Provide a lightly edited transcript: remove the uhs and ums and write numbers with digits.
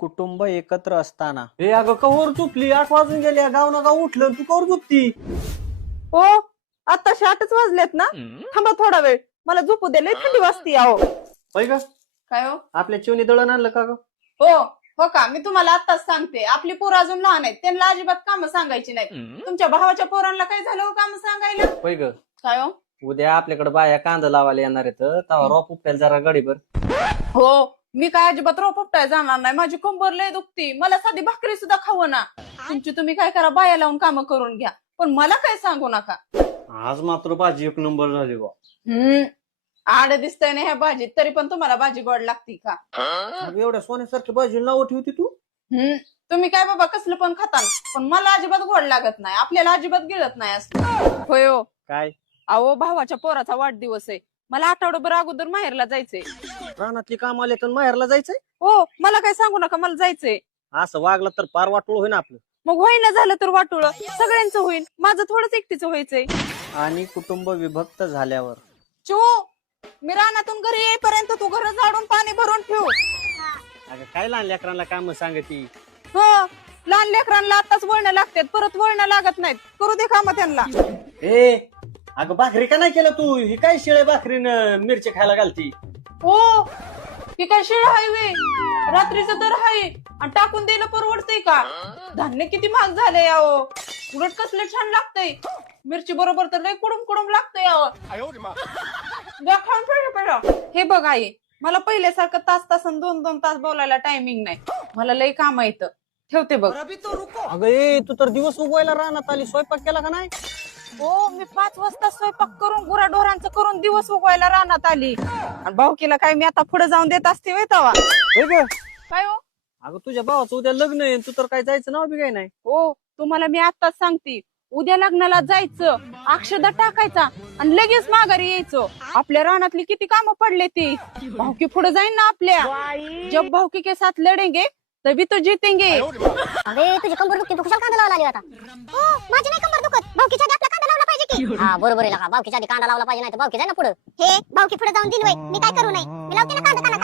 कुटुंब एकत्र असताना. हे अगं कवर झोपली 8 वाजून गेल्या गाव ना गाव उठलं तू कवर झोपती. हो आता 8च वाजलेत ना. थांबा थोडा वेळ मला झोपू दे लय थंडी वाजती अहो. होय ग काय हो आपल्या चिवणी दळण आणलं का ग? हो हो का मी तुम्हाला आताच सांगते आपली पोरं अजून लहान आहेत त्यांना अजिबात काम सांगायची नाही. तुमच्या भावाच्या पोरांना काय झालं हो काम सांगायला. होय ग काय हो उद्या आपल्याकडे बाया कांदा लावायला येणार आहेत तेव्हा रोप उपटायला जरा गडीभर. हो मी काय अजिबात रोप उपटाय जाणार नाही माझी कंबर लय दुखती मला साधी भाकरी सुद्धा खाऊ ना. तुमची तुम्ही काय करा बाया लावून कामं करून घ्या पण मला काय सांगू नका. आज मात्र भाजी एक नंबर झाली बा. आड दिसतंय ना ह्या भाजीत तरी पण तुम्हाला भाजी गोड लागती का. अगं एवढ्या सोन्यासारखी भाजी नाव ठेवती तू. तुम्ही काय बाबा कसलं पण खाता पण मला अजिबात गोड लागत नाही आपल्याला अजिबात गिळत नाही असं. होय हो काय अहो भावाच्या पोराचा वाढदिवस आहे मला आठवडाभर अगोदर माहेरला जायचंय. रानातली काम आले तर माहेरला जायचंय. हो मला काय सांगू नका मला जायचंय. असं वागलं तर पार वाटोळ होईन आपलं. मग होईना झालं तर वाटोळ सगळ्यांचं होईल माझं थोडंच एकटीचं व्हायचंय. आणि कुटुंब विभक्त झाल्यावर. चू मी रानातून घरी येईपर्यंत तू घर झाडून पाणी भरून ठेव. अगं काय लहान लेकरांना काम सांगती. हो लहान लेकरांना आताच वळणं लागतात परत वळणं लागत नाहीत करू दे काम त्यांना. ए अगं भाकरी का नाही केलं तू ही काय शिळे भाकरीनं मिरची खायला घालती. हो ही काय शिळ हाय वे रात्रीचं तर हाय आणि टाकून द्यायला परवडतंय का. धान्य किती महाग झालंय अहो उलट कसलं छान लागतंय मिरची बरोबर तर लय कुडूम कुडूम लागतंय अहो. द्या खाऊन पहिलं. हे बघ आई मला पहिल्यासारखं तास तासन 2-2 तास बोलायला टायमिंग नाही मला लय काम येतं ठेवते बघ. अगं ए तू तर दिवस उगवायला रानात आली स्वयंपाक केला का नाही. हो मी 5 वाजता स्वयंपाक करून गुराढोरांचं करून दिवस उगवायला रानात आली आणि भाऊकीला काय मी आता पुढे जाऊन देत असते होय तवा. काय हो अगं तुझ्या भावाचं उद्या लग्न आहे तू तर काय जायचं नाव बी काय नाही. हो तुम्हाला मी आताच सांगते उद्या लग्नाला जायचं अक्षदा टाकायचा आणि लगेच माघारी यायचं. आपल्या रानातली किती कामं पडले ती भाऊकी पुढे जाईन ना आपल्या. जब भाऊकी के साथ लढेंगे तभी तो जीतेंगे. अरे तुझी कंबर दुखते तू कशाला कांदा लावायला आली आता. हो माझी नाही कंबर दुखत भावकीच्या आधी आपला कांदा लावला पाहिजे की. हा बरोबर आहे का भावकीच्या आधी कांदा लावला पाहिजे नाही तर भावकी जाय ना पुढे. हे भावकी पुढे जाऊन दिन वय मी काय करू नाही मी लावते ना कांदा कांदा.